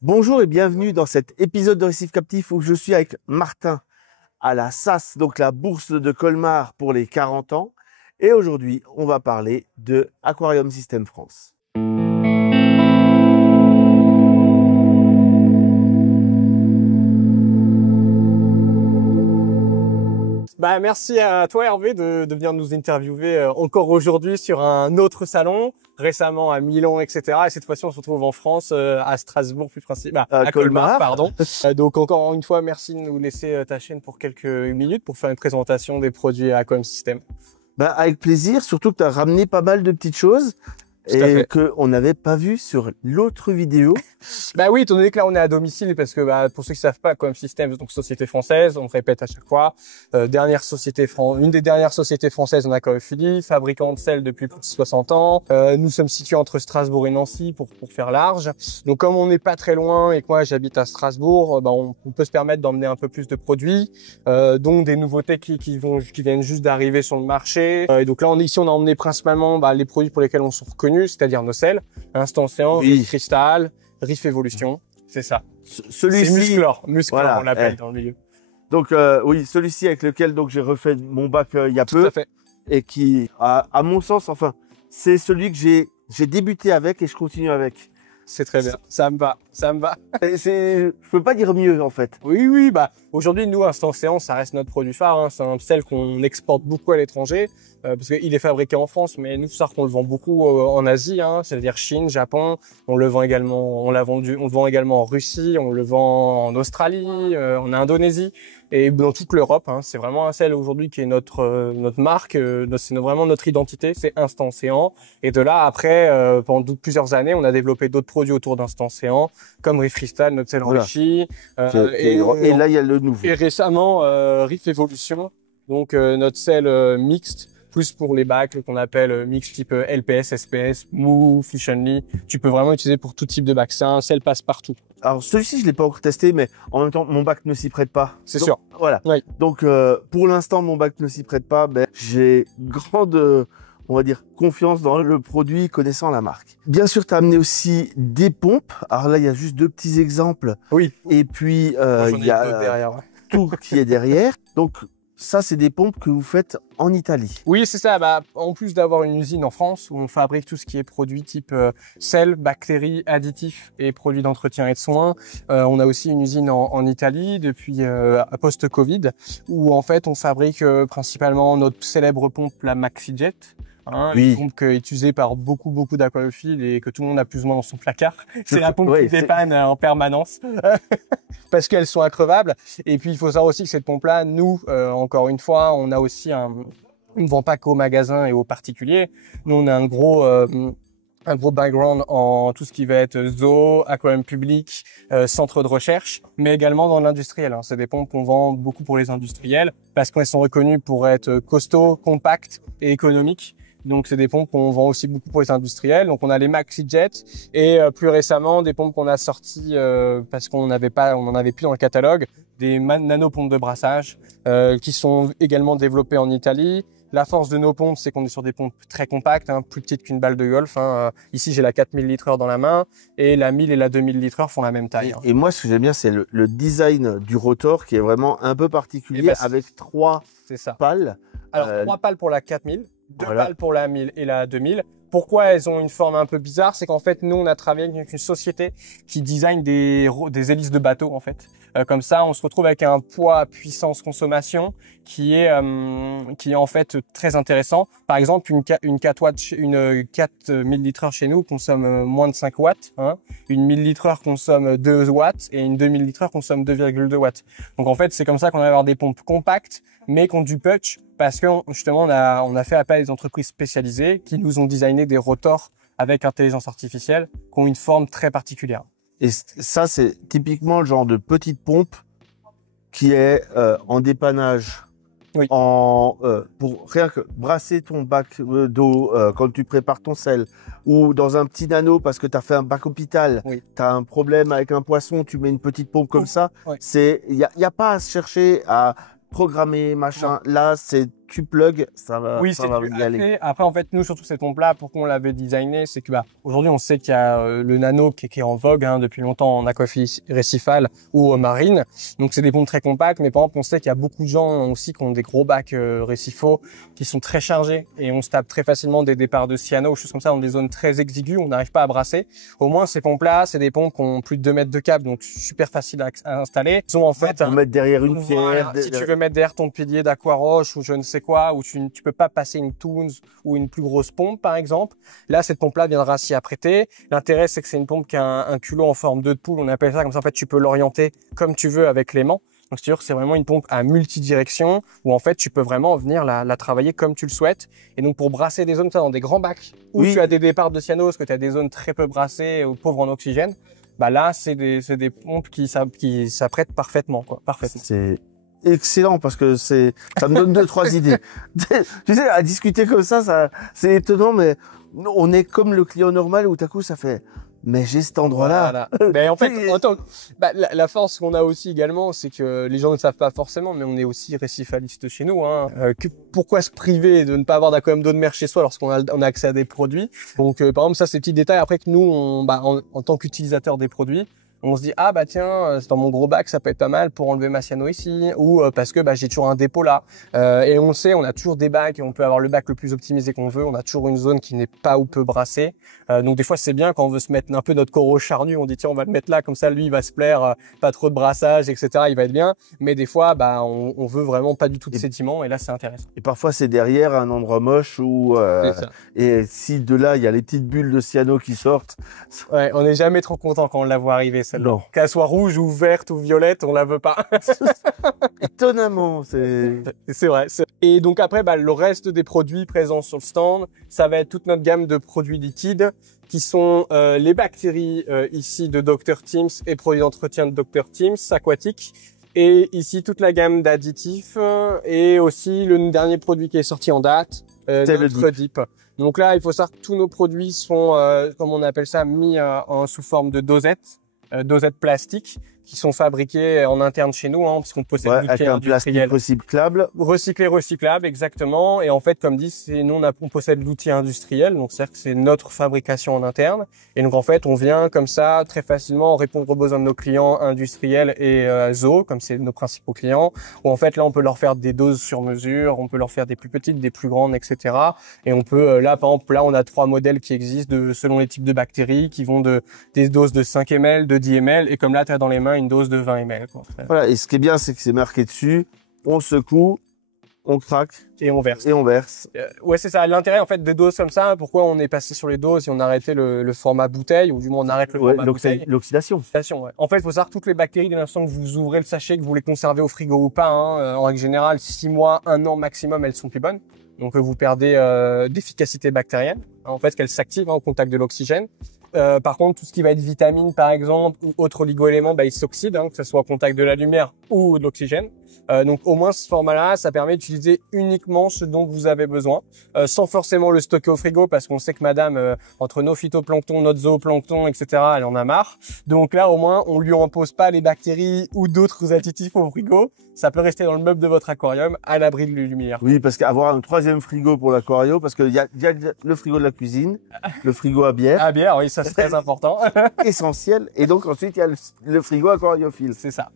Bonjour et bienvenue dans cet épisode de Récif Captif où je suis avec Martin à la SAS, donc la bourse de Colmar pour les 40 ans. Et aujourd'hui, on va parler de Aquarium System France. Merci à toi Hervé de venir nous interviewer encore aujourd'hui sur un autre salon, récemment à Milan, etc. Et cette fois-ci, on se retrouve en France, à Strasbourg, plus principalement, à Colmar, pardon. Donc encore une fois, merci de nous laisser ta chaîne pour quelques minutes pour faire une présentation des produits Aquarium System. Avec plaisir, surtout que tu as ramené pas mal de petites choses. Et qu'on n'avait pas vu sur l'autre vidéo. Oui, étant donné que là on est à domicile, parce que pour ceux qui savent pas, Aquarium System, donc société française, on répète à chaque fois, une des dernières sociétés françaises en aquariophilie, fabricant de sel depuis plus de 60 ans. Nous sommes situés entre Strasbourg et Nancy pour faire large. Donc comme on n'est pas très loin et que moi j'habite à Strasbourg, on peut se permettre d'emmener un peu plus de produits, dont des nouveautés qui viennent juste d'arriver sur le marché. Et donc là ici on a emmené principalement les produits pour lesquels on se reconnu, c'est-à-dire nos sels, Instant Océan, oui. Riff Crystal, Riff Evolution, c'est ça. Celui-ci, c'est Musclor, voilà, on l'appelle dans le milieu. Donc oui, celui-ci avec lequel j'ai refait mon bac il y a peu. Tout à fait. Et qui, à mon sens, enfin, c'est celui que j'ai débuté avec et je continue avec. C'est très bien, ça me va. Je peux pas dire mieux en fait. Oui, aujourd'hui nous Instant Océan, ça reste notre produit phare, hein. C'est un sel qu'on exporte beaucoup à l'étranger parce qu'il est fabriqué en France, mais nous ça qu'on le vend beaucoup en Asie, hein, c'est-à-dire Chine, Japon. On le vend également, on le vend également en Russie, on le vend en Australie, en Indonésie et dans toute l'Europe. Hein. C'est vraiment un sel aujourd'hui qui est notre marque, c'est vraiment notre identité, c'est Instant Océan. Et de là après, pendant plusieurs années, on a développé d'autres produits autour d'Instant Océan, comme Riff Crystal, notre sel enrichi. Et là, il y a le nouveau. Et récemment, Riff Evolution, donc notre sel mixte, plus pour les bacs qu'on appelle mix type LPS, SPS, Mou, Fish Only. Tu peux vraiment utiliser pour tout type de bac. C'est un sel passe-partout. Alors celui-ci, je l'ai pas encore testé, mais en même temps, mon bac ne s'y prête pas. C'est sûr. Voilà. Oui. Donc pour l'instant, mon bac ne s'y prête pas. J'ai grande, on va dire, confiance dans le produit, connaissant la marque. Bien sûr, tu as amené aussi des pompes. Alors là, il y a juste deux petits exemples. Oui. Et puis il y a tout qui est derrière. Donc ça, c'est des pompes que vous faites en Italie. Oui, c'est ça. En plus d'avoir une usine en France où on fabrique tout ce qui est produits type sel, bactéries, additifs et produits d'entretien et de soins, on a aussi une usine en Italie depuis post-Covid où en fait on fabrique principalement notre célèbre pompe, la MaxiJet. Hein, oui. Une pompe qui est utilisée par beaucoup d'aquariophiles et que tout le monde a plus ou moins dans son placard. C'est la pompe qui dépanne en permanence parce qu'elles sont increvables. Et puis il faut savoir aussi que cette pompe-là, nous, encore une fois, on a aussi on ne vend pas qu'aux magasins et aux particuliers. Nous, on a un gros background en tout ce qui va être zoo, aquarium public, centre de recherche, mais également dans l'industriel. Hein. C'est des pompes qu'on vend beaucoup pour les industriels parce qu'elles sont reconnues pour être costauds, compactes et économiques. Donc c'est des pompes qu'on vend aussi beaucoup pour les industriels. Donc on a les MaxiJet et plus récemment des pompes qu'on a sorties parce on n'en avait plus dans le catalogue, des nanopompes de brassage qui sont également développées en Italie. La force de nos pompes, c'est qu'on est sur des pompes très compactes, hein, plus petites qu'une balle de golf. Hein. Ici, j'ai la 4000 litres dans la main et la 1000 et la 2000 litres font la même taille. Hein. Et moi, ce que j'aime bien, c'est le design du rotor qui est vraiment un peu particulier avec trois pales. Alors, 3 pales pour la 4000, 2 pales pour la 1000 et la 2000. Pourquoi elles ont une forme un peu bizarre? C'est qu'en fait, nous, on a travaillé avec une société qui design des hélices de bateau, en fait. Comme ça, on se retrouve avec un poids puissance consommation qui est en fait très intéressant. Par exemple, une 4000 litres chez nous consomme moins de 5 watts. Hein. Une 1000 litres consomme 2 watts et une 2000 litres consomme 2,2 watts. Donc en fait, c'est comme ça qu'on va avoir des pompes compactes mais qui ont du punch parce que justement on a fait appel à des entreprises spécialisées qui nous ont designé des rotors avec intelligence artificielle qui ont une forme très particulière. Et ça, c'est typiquement le genre de petite pompe qui est en dépannage, pour rien que brasser ton bac d'eau quand tu prépares ton sel, ou dans un petit nano parce que tu as fait un bac hôpital, tu as un problème avec un poisson, tu mets une petite pompe comme ça. Il y a pas à se chercher à programmer, machin. Là, c'est tu plugs, ça va y aller. Après, en fait, nous, surtout cette pompe-là, pourquoi on l'avait designé, c'est que aujourd'hui, on sait qu'il y a le nano qui est en vogue depuis longtemps en aquaphilie récifale ou marine. Donc, c'est des pompes très compactes. Mais par exemple, on sait qu'il y a beaucoup de gens aussi qui ont des gros bacs récifaux qui sont très chargés et on se tape très facilement des départs de cyano ou choses comme ça dans des zones très exiguës. On n'arrive pas à brasser. Au moins, ces pompes-là, c'est des pompes qui ont plus de 2 mètres de câble, donc super facile à installer. Ils ont en fait mettre derrière une pierre. Si tu veux mettre derrière ton pilier d'aquaroche ou je ne sais quoi, où tu peux pas passer une Toons ou une plus grosse pompe par exemple. Là, cette pompe-là viendra s'y apprêter. L'intérêt, c'est que c'est une pompe qui a un culot en forme d'œuf de poule. On appelle ça comme ça. En fait, tu peux l'orienter comme tu veux avec l'aimant. Donc, c'est-à-dire que c'est vraiment une pompe à multidirection où en fait, tu peux vraiment venir la travailler comme tu le souhaites. Et donc, pour brasser des zones dans des grands bacs où tu as des départs de cyanose, que tu as des zones très peu brassées ou pauvres en oxygène, là, c'est des pompes qui s'apprêtent parfaitement, quoi. Parfaitement. C'est excellent parce que ça me donne 2-3 idées. Tu sais, à discuter comme ça, c'est étonnant, mais on est comme le client normal où tout à coup ça fait, mais j'ai cet endroit-là. Voilà. Mais en fait, la force qu'on a aussi également, c'est que les gens ne savent pas forcément, mais on est aussi récifaliste chez nous. Pourquoi se priver de ne pas avoir d'aquarium d'eau de mer chez soi lorsqu'on a accès à des produits? Donc, par exemple, ça, c'est petits détails. Après que nous, en tant qu'utilisateur des produits, on se dit tiens, dans mon gros bac ça peut être pas mal pour enlever ma cyano ici, ou parce que j'ai toujours un dépôt là, et on le sait, on a toujours des bacs et on peut avoir le bac le plus optimisé qu'on veut, on a toujours une zone qui n'est pas ou peu brassée, donc des fois c'est bien quand on veut se mettre un peu notre coraux charnu, on dit tiens on va le mettre là, comme ça lui il va se plaire, pas trop de brassage, etc., il va être bien. Mais des fois on veut vraiment pas du tout de sédiments, et là c'est intéressant. Et parfois c'est derrière un endroit moche où et si de là il y a les petites bulles de cyano qui sortent, ouais, on n'est jamais trop content quand on la voit arriver. Non. Qu'elle soit rouge ou verte ou violette, on la veut pas. Étonnamment, c'est vrai. Et donc après, le reste des produits présents sur le stand, ça va être toute notre gamme de produits liquides qui sont les bactéries ici de Dr Teams et produits d'entretien de Dr Teams aquatiques. Et ici, toute la gamme d'additifs et aussi le dernier produit qui est sorti en date, notre Dip. Donc là, il faut savoir que tous nos produits sont, comme on appelle ça, mis sous forme de dosettes plastiques qui sont fabriquées en interne chez nous, puisqu'on possède avec un plastique recyclable, exactement. Et en fait, comme dit, nous on possède l'outil industriel, donc c'est-à-dire que c'est notre fabrication en interne. Et donc en fait, on vient comme ça très facilement répondre aux besoins de nos clients industriels et zoo, comme c'est nos principaux clients. Où en fait là, on peut leur faire des doses sur mesure, on peut leur faire des plus petites, des plus grandes, etc. Et on peut par exemple, là on a 3 modèles qui existent selon les types de bactéries, qui vont des doses de 5 ml, de 10 ml, et comme là tu as dans les mains une dose de 20 ml. Voilà, et ce qui est bien, c'est que c'est marqué dessus, on secoue, on craque et on verse. Ouais, c'est ça. L'intérêt en fait des doses comme ça, pourquoi on est passé sur les doses et on a arrêté le format bouteille, ou du moins on arrête le format bouteille. L'oxydation. Ouais. En fait, il faut savoir toutes les bactéries, dès l'instant que vous ouvrez le sachet, que vous les conservez au frigo ou pas, en règle générale, 6 mois, 1 an maximum, elles sont plus bonnes. Donc vous perdez d'efficacité bactérienne, en fait, qu'elles s'activent au contact de l'oxygène. Par contre, tout ce qui va être vitamine, par exemple, ou autres oligo-éléments, ils s'oxydent, que ce soit au contact de la lumière ou de l'oxygène. Donc, au moins, ce format-là, ça permet d'utiliser uniquement ce dont vous avez besoin, sans forcément le stocker au frigo, parce qu'on sait que madame, entre nos phytoplanctons, notre zooplancton, etc., elle en a marre. Donc là, au moins, on lui impose pas les bactéries ou d'autres additifs au frigo. Ça peut rester dans le meuble de votre aquarium, à l'abri de la lumière. Oui, parce qu'avoir un 3e frigo pour l'aquarium, parce qu'il y a le frigo de la cuisine, le frigo à bière. À bière, oui, ça c'est très important. Essentiel. Et donc ensuite, il y a le frigo aquariophile. C'est ça.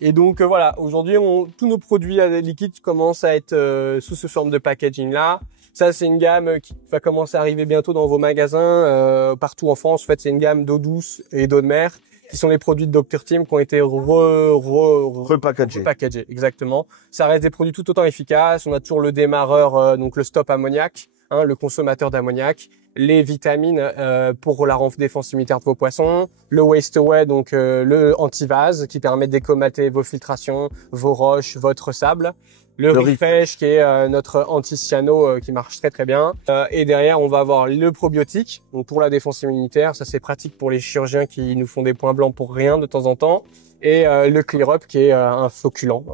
Et donc voilà, aujourd'hui, tous nos produits liquides commencent à être sous ce forme de packaging-là. Ça, c'est une gamme qui va commencer à arriver bientôt dans vos magasins partout en France. En fait, c'est une gamme d'eau douce et d'eau de mer, qui sont les produits de Dr Team qui ont été repackagés. Exactement. Ça reste des produits tout autant efficaces. On a toujours le démarreur, donc le stop ammoniac, le consommateur d'ammoniac, les vitamines pour la défense immunitaire de vos poissons, le waste away, donc le antivase qui permet de décomater vos filtrations, vos roches, votre sable. Le refresh qui est notre anti-cyano qui marche très très bien. Et derrière, on va avoir le probiotique, donc pour la défense immunitaire. Ça, c'est pratique pour les chirurgiens qui nous font des points blancs pour rien de temps en temps. Et le Clear Up qui est un flocculant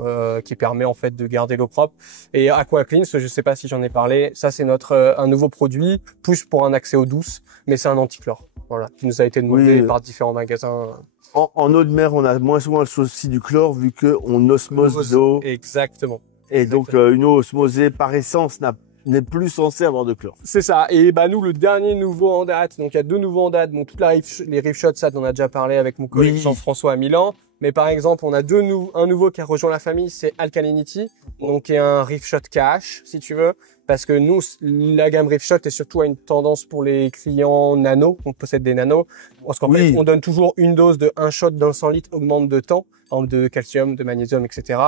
qui permet en fait de garder l'eau propre. Et Aqua Cleans, je sais pas si j'en ai parlé, ça c'est un nouveau produit, plus pour un accès eau douce, mais c'est un antichlore, voilà, qui nous a été demandé par différents magasins. En eau de mer, on a moins souvent le souci du chlore vu que on osmose l'eau. Exactement. Et donc, une eau osmosée, par essence, n'est plus censée avoir de chlore. C'est ça. Et bah nous, le dernier nouveau en date, donc il y a 2 nouveaux en date. Bon, toute les Reef Shots, ça, on a déjà parlé avec mon collègue Jean-François à Milan. Mais par exemple, on a un nouveau qui a rejoint la famille, c'est Alkalinity, donc qui est un Reef Shot KH, si tu veux. Parce que nous, la gamme Reef Shot est surtout à une tendance pour les clients nano, on possède des nanos. Parce qu'en fait, on donne toujours une dose de 1 shot dans 100 litres, augmente de temps, en de calcium, de magnésium, etc.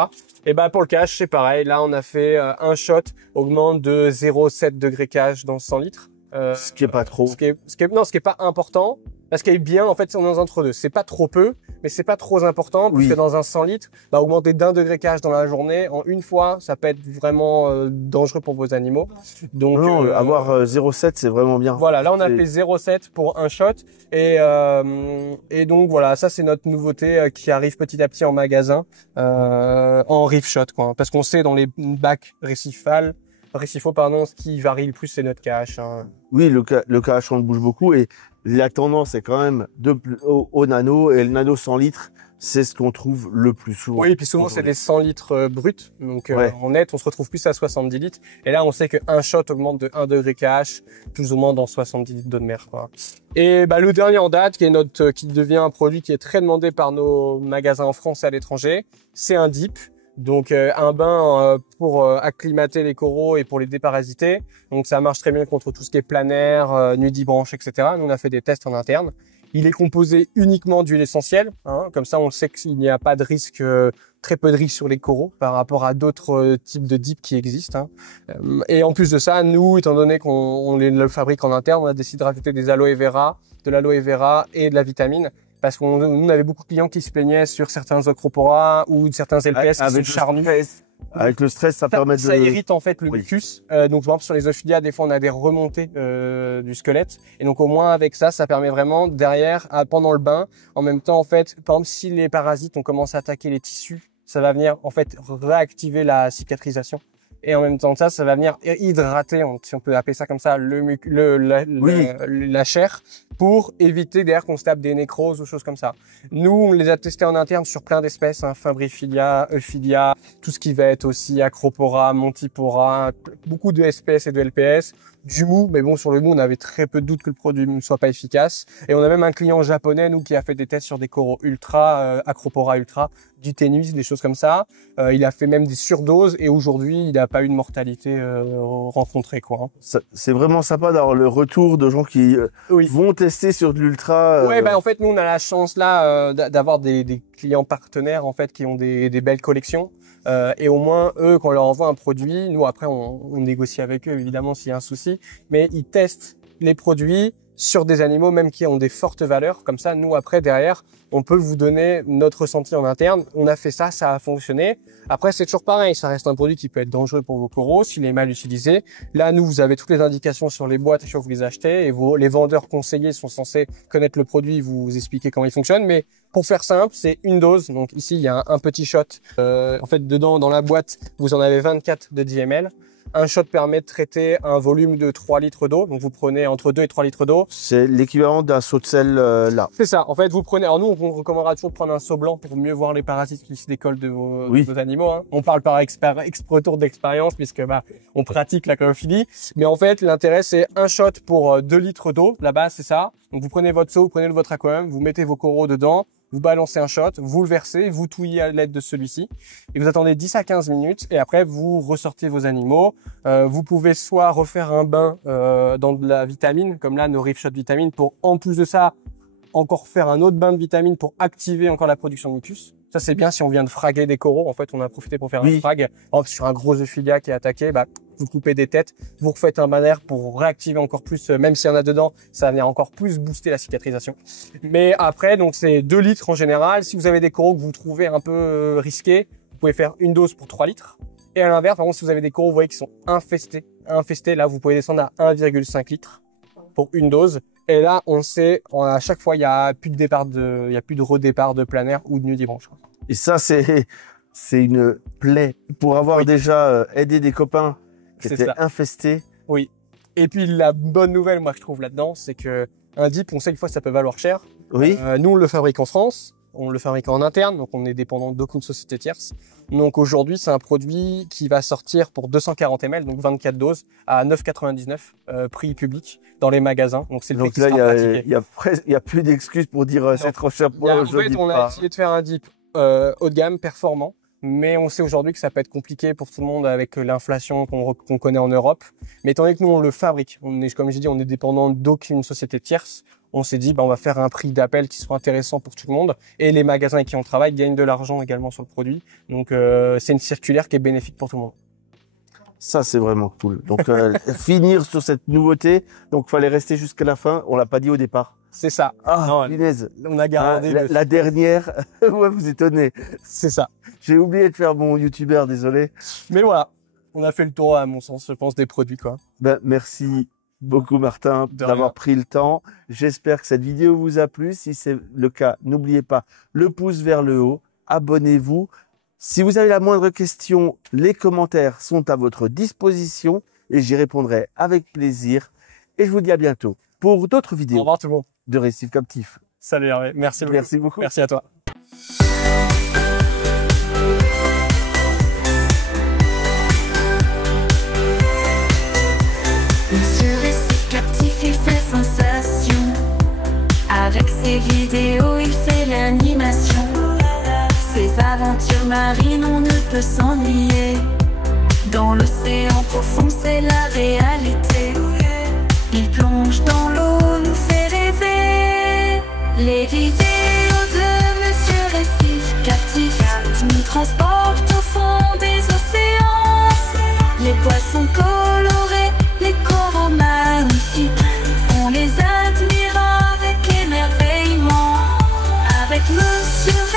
Et bah pour le KH, c'est pareil. Là, on a fait un shot, augmente de 0,7 degrés KH dans 100 litres. Ce qui est pas trop. Ce qui est pas important. Parce qu'il est bien, en fait, c'est dans un entre-deux. C'est pas trop peu, mais c'est pas trop important, parce que dans un 100 litres, bah, augmenter d'1 degré KH dans la journée, en une fois, ça peut être vraiment dangereux pour vos animaux. Donc, avoir 0,7, c'est vraiment bien. Voilà, là, on a fait 0,7 pour un shot. Et donc, voilà, ça, c'est notre nouveauté qui arrive petit à petit en magasin, en Reef Shot, quoi. Parce qu'on sait, dans les bacs récifaux, pardon, ce qui varie le plus, c'est notre KH. Hein. Oui, le KH, on le bouge beaucoup, et la tendance est quand même au nano, et le nano 100 litres, c'est ce qu'on trouve le plus souvent. Oui, et puis souvent, c'est des 100 litres bruts. Donc, en net, on se retrouve plus à 70 litres. Et là, on sait qu'un shot augmente de 1 degré KH, plus ou moins dans 70 litres d'eau de mer, quoi. Et, bah, le dernier en date, qui devient un produit qui est très demandé par nos magasins en France et à l'étranger, c'est un dip. Donc un bain pour acclimater les coraux et pour les déparasiter. Donc ça marche très bien contre tout ce qui est planaire, nudibranche, etc. Nous on a fait des tests en interne. Il est composé uniquement d'huile essentielle, hein. Comme ça on sait qu'il n'y a pas de risque, très peu de risque sur les coraux par rapport à d'autres types de dip qui existent. Hein. Et en plus de ça, nous, étant donné qu'on le fabrique en interne, on a décidé de rajouter de l'aloe vera et de la vitamine. Parce qu'on avait beaucoup de clients qui se plaignaient sur certains acropora ou certains LPS qui sont charnus. Avec le stress, ça permet de... Ça irrite en fait le mucus. Donc par exemple sur les ophidia, des fois on a des remontées du squelette. Et donc au moins avec ça, ça permet vraiment derrière, pendant le bain, en même temps en fait, par exemple si les parasites ont commencé à attaquer les tissus, ça va venir en fait réactiver la cicatrisation. Et en même temps de ça, ça va venir hydrater, si on peut appeler ça comme ça, la chair, pour éviter derrière qu'on se tape des nécroses ou choses comme ça. Nous, on les a testés en interne sur plein d'espèces, hein, Fabrifilia, Euphilia, tout ce qui va être aussi Acropora, Montipora, beaucoup de SPS et de LPS, du mou, mais bon, sur le mou, on avait très peu de doutes que le produit ne soit pas efficace. Et on a même un client japonais, nous, qui a fait des tests sur des coraux ultra, Acropora ultra, du tennis, des choses comme ça. Il a fait même des surdoses et aujourd'hui, il n'a pas eu de mortalité rencontrée, quoi. C'est vraiment sympa d'avoir le retour de gens qui vont tester sur de l'ultra. Ouais, bah en fait, nous, on a la chance là d'avoir des clients partenaires en fait qui ont des belles collections. Et au moins, eux, quand on leur envoie un produit, nous, après, on négocie avec eux, évidemment, s'il y a un souci. Mais ils testent les produits sur des animaux, même qui ont des fortes valeurs. Comme ça, nous, après, derrière, on peut vous donner notre ressenti en interne. On a fait ça, ça a fonctionné. Après, c'est toujours pareil. Ça reste un produit qui peut être dangereux pour vos coraux s'il est mal utilisé. Là, nous, vous avez toutes les indications sur les boîtes que vous les achetez et les vendeurs conseillers sont censés connaître le produit, vous expliquer comment il fonctionne. Mais pour faire simple, c'est une dose. Donc ici, il y a un petit shot. En fait, dedans, dans la boîte, vous en avez 24 de 10 ml. Un shot permet de traiter un volume de 3 litres d'eau. Donc, vous prenez entre 2 et 3 litres d'eau. C'est l'équivalent d'un seau de sel là. C'est ça. En fait, vous prenez... Alors, nous, on recommandera toujours de prendre un seau blanc pour mieux voir les parasites qui se décollent de vos animaux. Hein. On parle par retour d'expérience puisque on pratique la chlorophyllie. Mais en fait, l'intérêt, c'est un shot pour 2 litres d'eau. La base, c'est ça. Donc, vous prenez votre seau, vous prenez votre aquarium, vous mettez vos coraux dedans. Vous balancez un shot, vous le versez, vous touillez à l'aide de celui-ci et vous attendez 10 à 15 minutes et après vous ressortez vos animaux. Vous pouvez soit refaire un bain dans de la vitamine, comme là nos Reef Shot vitamine, pour en plus de ça encore faire un autre bain de vitamine pour activer encore la production de mucus. Ça c'est bien si on vient de fraguer des coraux. En fait, on a profité pour faire un frag. Par exemple, sur un gros euphilia qui est attaqué, vous coupez des têtes, vous refaites un bain d'air pour réactiver encore plus, même s'il y en a dedans, ça va venir encore plus booster la cicatrisation. Mais après, donc c'est 2 litres en général. Si vous avez des coraux que vous trouvez un peu risqués, vous pouvez faire une dose pour 3 litres. Et à l'inverse, par contre, si vous avez des coraux, vous voyez, qui sont infestés, là, vous pouvez descendre à 1,5 litres pour une dose. Et là, on sait, à chaque fois, il y a plus de redépart de planaire ou de nudibranche. Et ça, c'est une plaie pour avoir déjà aidé des copains qui étaient infestés. Oui. Et puis, la bonne nouvelle, moi, je trouve là-dedans, c'est que un dip, on sait que fois, ça peut valoir cher. Oui. Nous, on le fabrique en France. on le fabrique en interne, donc on est dépendant d'aucune société tierce. Donc aujourd'hui, c'est un produit qui va sortir pour 240 ml, donc 24 doses, à 9,99 prix public dans les magasins. Donc c'est le prix qui sera pratiqué. Il y a plus d'excuses pour dire c'est trop cher pour en fait, on a essayé de faire un dip haut de gamme, performant. Mais on sait aujourd'hui que ça peut être compliqué pour tout le monde avec l'inflation qu'on connaît en Europe. Mais étant donné que nous, on le fabrique, comme j'ai dit, on est dépendant d'aucune société tierce, on s'est dit, on va faire un prix d'appel qui soit intéressant pour tout le monde. Et les magasins avec qui on travaille gagnent de l'argent également sur le produit. Donc, c'est une circulaire qui est bénéfique pour tout le monde. Ça, c'est vraiment cool. Donc, finir sur cette nouveauté. Donc, fallait rester jusqu'à la fin. On l'a pas dit au départ. C'est ça. Ah, punaise. On a gardé la dernière. Ouais, vous étonnez. C'est ça. J'ai oublié de faire mon youtubeur, désolé. Mais voilà. On a fait le tour, à mon sens, je pense, des produits, quoi. Merci beaucoup, Martin, d'avoir pris le temps. J'espère que cette vidéo vous a plu. Si c'est le cas, n'oubliez pas le pouce vers le haut. Abonnez-vous. Si vous avez la moindre question, les commentaires sont à votre disposition et j'y répondrai avec plaisir. Et je vous dis à bientôt pour d'autres vidéos. Au revoir tout le monde. De Récif Captif. Salut Hervé, merci beaucoup. Merci beaucoup. Merci à toi. Monsieur Récif Captif, il fait sensation. Avec ses vidéos, il fait l'animation. Ses aventures marines, on ne peut s'ennuyer. Dans l'océan profond, c'est la réalité. Il plonge dans l'eau, nous fait rêver. Les vidéos de Monsieur Récif Captif nous transportent au fond des océans. Les poissons colorés, les coraux magnifiques, on les admire avec émerveillement. Avec Monsieur